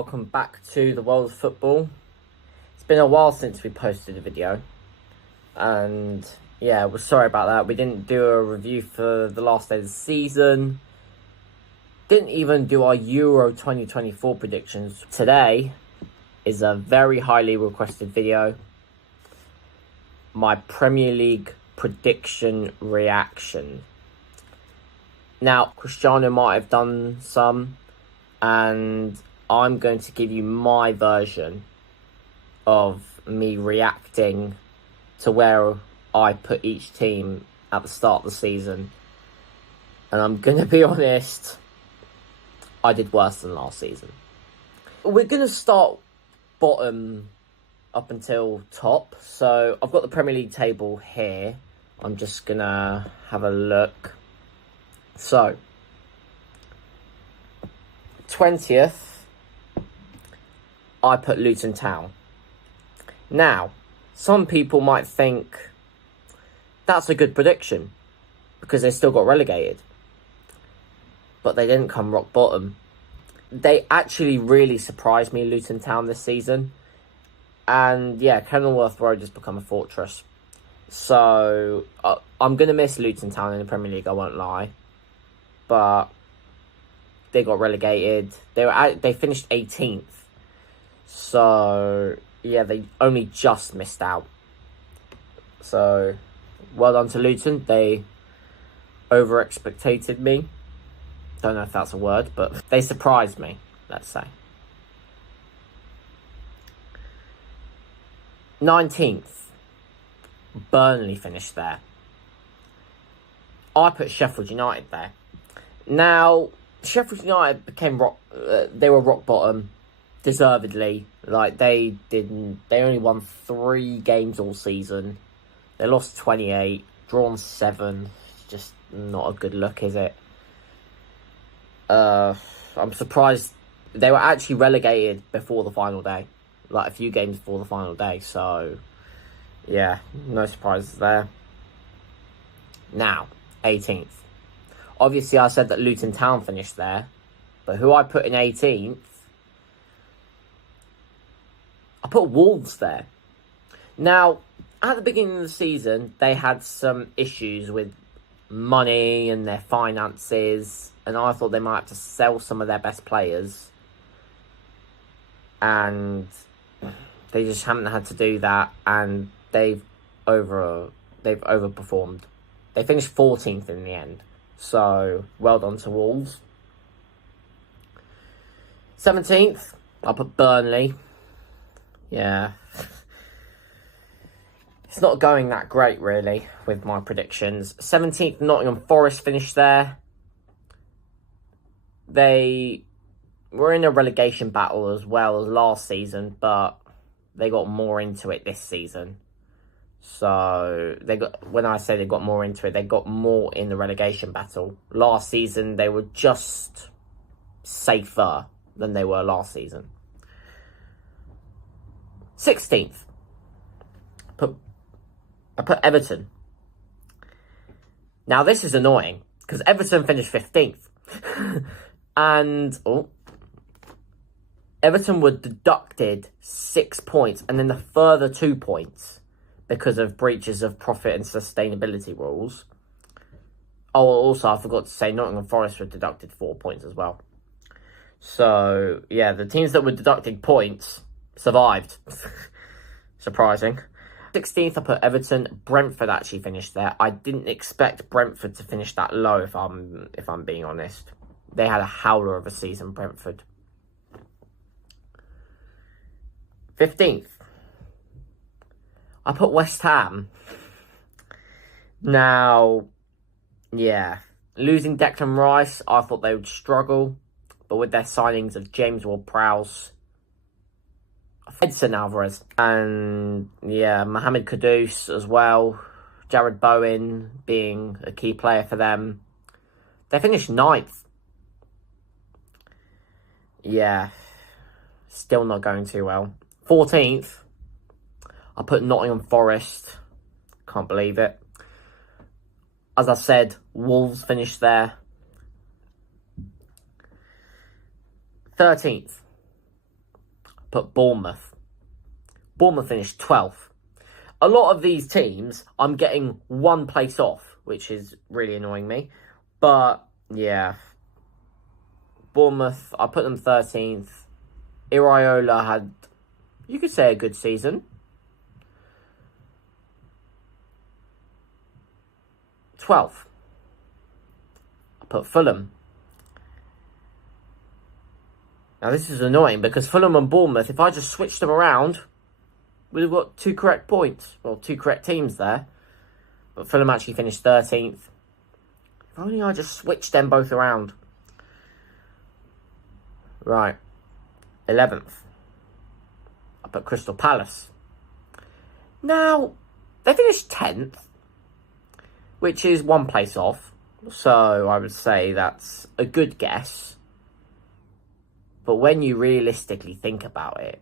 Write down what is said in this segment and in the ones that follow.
welcome back to the world of football. It's been a while since we posted a video, and yeah, we're sorry about that. We didn't do a review for the last day of the season, didn't even do our Euro 2024 predictions. Today is a very highly requested video, my Premier League prediction reaction. Now, Cristiano might have done some, and I'm going to give you my version of me reacting to where I put each team at the start of the season. And I'm going to be honest, I did worse than last season. We're going to start bottom up until top. So I've got the Premier League table here. I'm just going to have a look. So, 20th, I put Luton Town. Now, some people might think that's a good prediction because they still got relegated. But they didn't come rock bottom. They actually really surprised me, Luton Town, this season. And yeah, Kenilworth Road has become a fortress. So, I'm going to miss Luton Town in the Premier League, I won't lie. But they got relegated. They finished 18th. So, yeah, they only just missed out. So, well done to Luton. They over-expectated me. Don't know if that's a word, but they surprised me, let's say. 19th. Burnley finished there. I put Sheffield United there. Now, Sheffield United became they were rock bottom, deservedly. Like, they only won 3 games all season. They lost 28, drawn 7. Just not a good look, is it? I'm surprised they were actually relegated before the final day. Like, a few games before the final day. So, yeah, no surprises there. Now, 18th. Obviously, I said that Luton Town finished there. But who I put in 18th, I put Wolves there. Now, at the beginning of the season, they had some issues with money and their finances. And I thought they might have to sell some of their best players. And they just haven't had to do that. And they've overperformed. They finished 14th in the end. So, well done to Wolves. 17th, I put Burnley. Yeah. It's not going that great, really, with my predictions. 17th, Nottingham Forest finished there. They were in a relegation battle as well as last season, but they got more into it this season. So, when I say they got more into it, they got more in the relegation battle. Last season, they were just safer than they were last season. 16th. I put Everton. Now, this is annoying, because Everton finished 15th. And, Everton were deducted 6 points, and then a further 2 points. Because of breaches of profit and sustainability rules. Oh, also, I forgot to say Nottingham Forest were deducted 4 points as well. So, yeah, the teams that were deducting points survived. Surprising. 16th, I put Everton. Brentford actually finished there. I didn't expect Brentford to finish that low, if I'm being honest. They had a howler of a season, Brentford. 15th. I put West Ham. Now, yeah, losing Declan Rice, I thought they would struggle. But with their signings of James Ward-Prowse, Edson Alvarez, and yeah, Mohamed Kudus as well, Jared Bowen being a key player for them, they finished 9th. Yeah, still not going too well. 14th. I put Nottingham Forest. Can't believe it. As I said, Wolves finished there. 13th. put Bournemouth. Bournemouth finished 12th. A lot of these teams, I'm getting one place off, which is really annoying me. But, yeah. Bournemouth, I put them 13th. Iraola had, you could say, a good season. 12th. I put Fulham. Now, this is annoying because Fulham and Bournemouth, if I just switch them around, we've got 2 correct points. Well, 2 correct teams there. But Fulham actually finished 13th. If only I just switched them both around. Right. 11th. I put Crystal Palace. Now, they finished 10th, which is 1 place off. So I would say that's a good guess. But when you realistically think about it,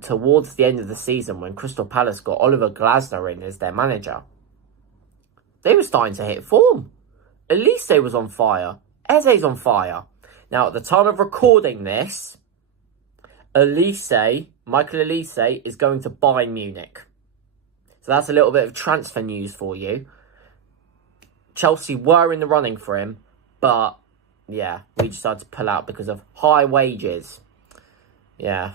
towards the end of the season, when Crystal Palace got Oliver Glasner in as their manager, they were starting to hit form. Elise was on fire. Eze's on fire. Now, at the time of recording this, Michael Elise, is going to Bayern Munich. So that's a little bit of transfer news for you. Chelsea were in the running for him, but yeah, we decided to pull out because of high wages. Yeah,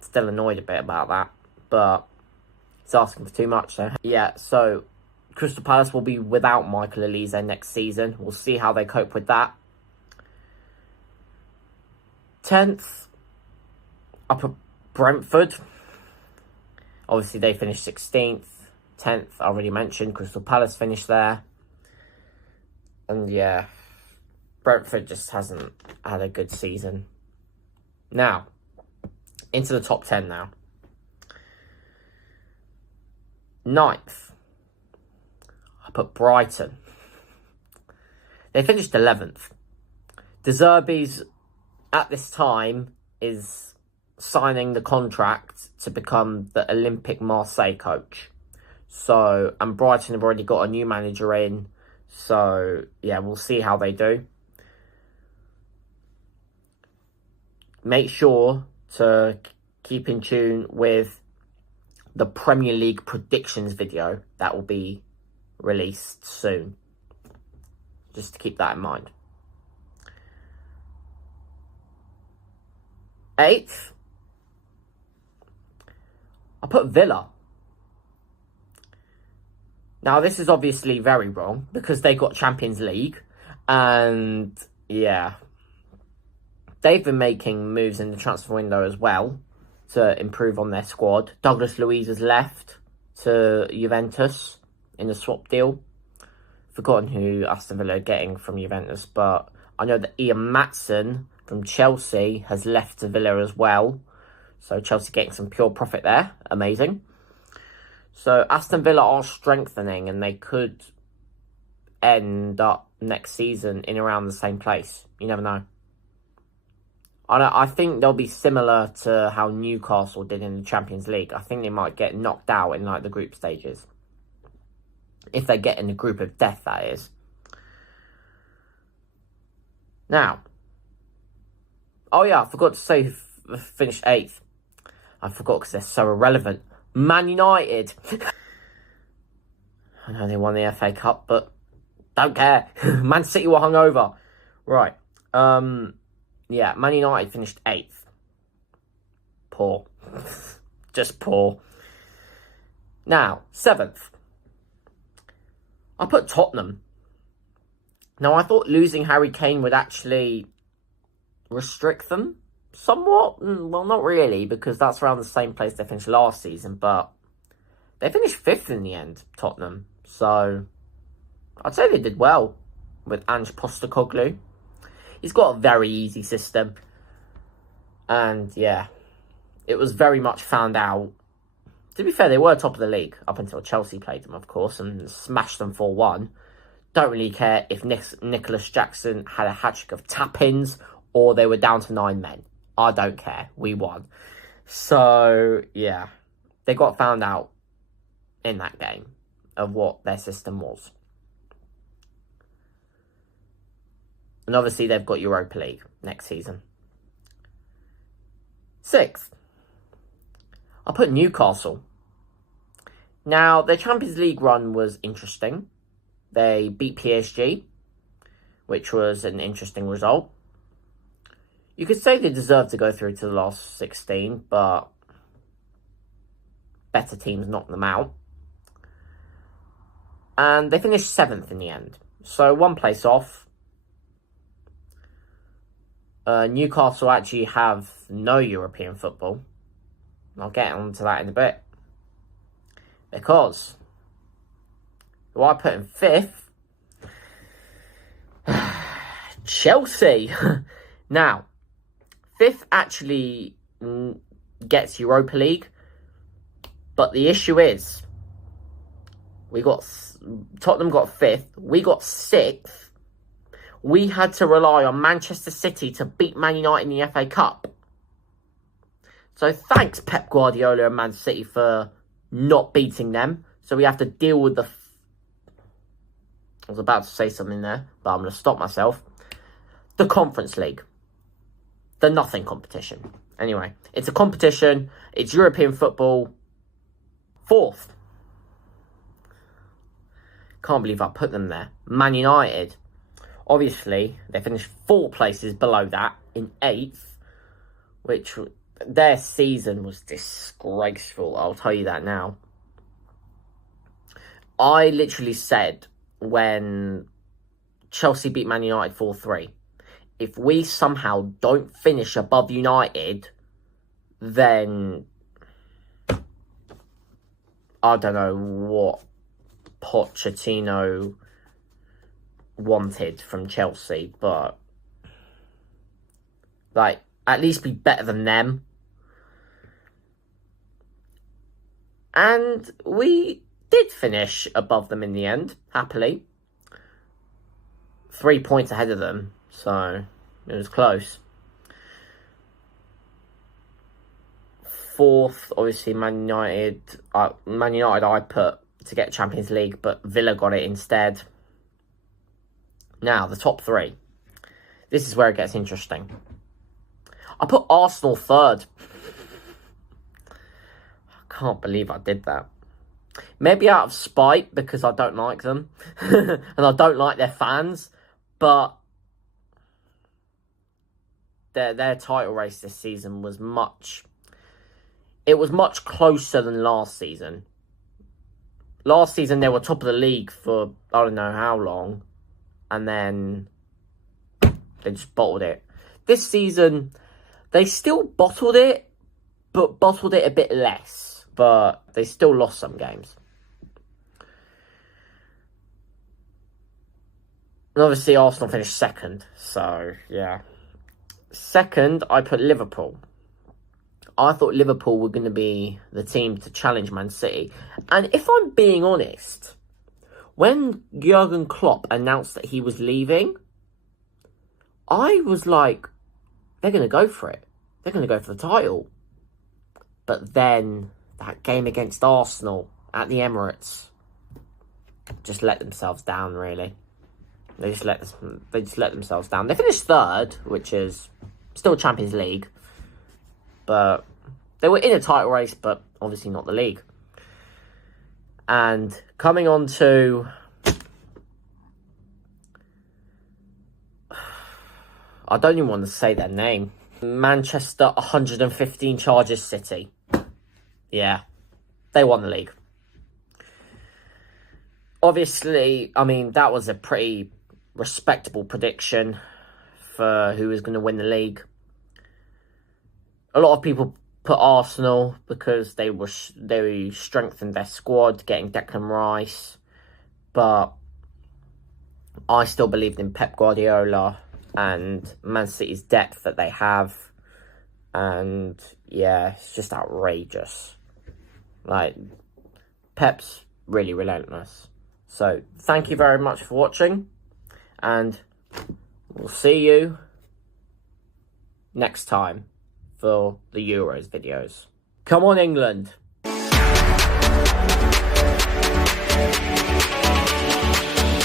still annoyed a bit about that, but it's asking for too much. So yeah, so Crystal Palace will be without Michael Elise next season. We'll see how they cope with that. 10th, I put Brentford. Obviously, they finished 16th. 10th, I already mentioned. Crystal Palace finished there. And yeah, Brentford just hasn't had a good season. Now, into the top 10 now. 9th, I put Brighton. They finished 11th. De Zerbi's, at this time, is signing the contract to become the Olympique Marseille coach. So, and Brighton have already got a new manager in. So, yeah, we'll see how they do. Make sure to keep in tune with the Premier League predictions video that will be released soon. Just to keep that in mind. 8th, I put Villa. Now, this is obviously very wrong because they got Champions League. And, yeah, they've been making moves in the transfer window as well to improve on their squad. Douglas Luiz has left to Juventus in a swap deal. Forgotten who Aston Villa are getting from Juventus, but I know that Ian Matson from Chelsea has left to Villa as well. So Chelsea getting some pure profit there. Amazing. So Aston Villa are strengthening and they could end up next season in around the same place. You never know. I think they'll be similar to how Newcastle did in the Champions League. I think they might get knocked out in like the group stages. If they get in the group of death, that is. Now. Oh yeah, I forgot to say who finished 8th. I forgot because they're so irrelevant. Man United. I know they won the FA Cup, but don't care. Man City were hungover. Right. Yeah, Man United finished 8th. Poor. Just poor. Now, 7th. I put Tottenham. Now, I thought losing Harry Kane would actually restrict them somewhat. Well, not really, because that's around the same place they finished last season, but they finished 5th in the end, Tottenham. So, I'd say they did well with Ange Postecoglou. He's got a very easy system. And, yeah, it was very much found out. To be fair, they were top of the league up until Chelsea played them, of course, and smashed them 4-1. Don't really care if Nicholas Jackson had a hat-trick of tap-ins or they were down to 9 men. I don't care. We won. So, yeah, they got found out in that game of what their system was. And obviously, they've got Europa League next season. 6th, I put Newcastle. Now, their Champions League run was interesting. They beat PSG, which was an interesting result. You could say they deserved to go through to the last 16, but better teams knocked them out. And they finished 7th in the end. So 1 place off. Newcastle actually have no European football. I'll get onto that in a bit. Because who I put in 5th? Chelsea. Now, 5th actually gets Europa League. But the issue is, Tottenham got 5th. We got 6th. We had to rely on Manchester City to beat Man United in the FA Cup. So thanks Pep Guardiola and Man City for not beating them. So we have to deal with I was about to say something there, but I'm going to stop myself. The Conference League. The nothing competition. Anyway, it's a competition. It's European football. 4th. Can't believe I put them there. Man United. Obviously, they finished 4 places below that in 8th, which their season was disgraceful. I'll tell you that now. I literally said when Chelsea beat Man United 4-3, if we somehow don't finish above United, then I don't know what Pochettino wanted from Chelsea, but like at least be better than them. And we did finish above them in the end, happily. 3 points ahead of them, so it was close. 4th, obviously, Man United I put to get Champions League, but Villa got it instead. Now, the top 3. This is where it gets interesting. I put Arsenal 3rd. I can't believe I did that. Maybe out of spite, because I don't like them. And I don't like their fans. But their title race this season was much closer than last season. Last season, they were top of the league for I don't know how long. And then they just bottled it. This season, they still bottled it, but bottled it a bit less. But they still lost some games. And obviously, Arsenal finished 2nd. So, yeah. 2nd, I put Liverpool. I thought Liverpool were going to be the team to challenge Man City. And if I'm being honest, when Jurgen Klopp announced that he was leaving, I was like, they're going to go for it. They're going to go for the title. But then that game against Arsenal at the Emirates just let themselves down, really. They just let themselves down. They finished 3rd, which is still Champions League. But they were in a title race, but obviously not the league. And coming on to I don't even want to say their name. Manchester 115 Chargers City. Yeah, they won the league. Obviously, I mean, that was a pretty respectable prediction for who was going to win the league. A lot of people put Arsenal because they strengthened their squad, getting Declan Rice. But I still believed in Pep Guardiola and Man City's depth that they have. And yeah, it's just outrageous. Like, Pep's really relentless. So, thank you very much for watching. And we'll see you next time for the Euros videos. Come on, England.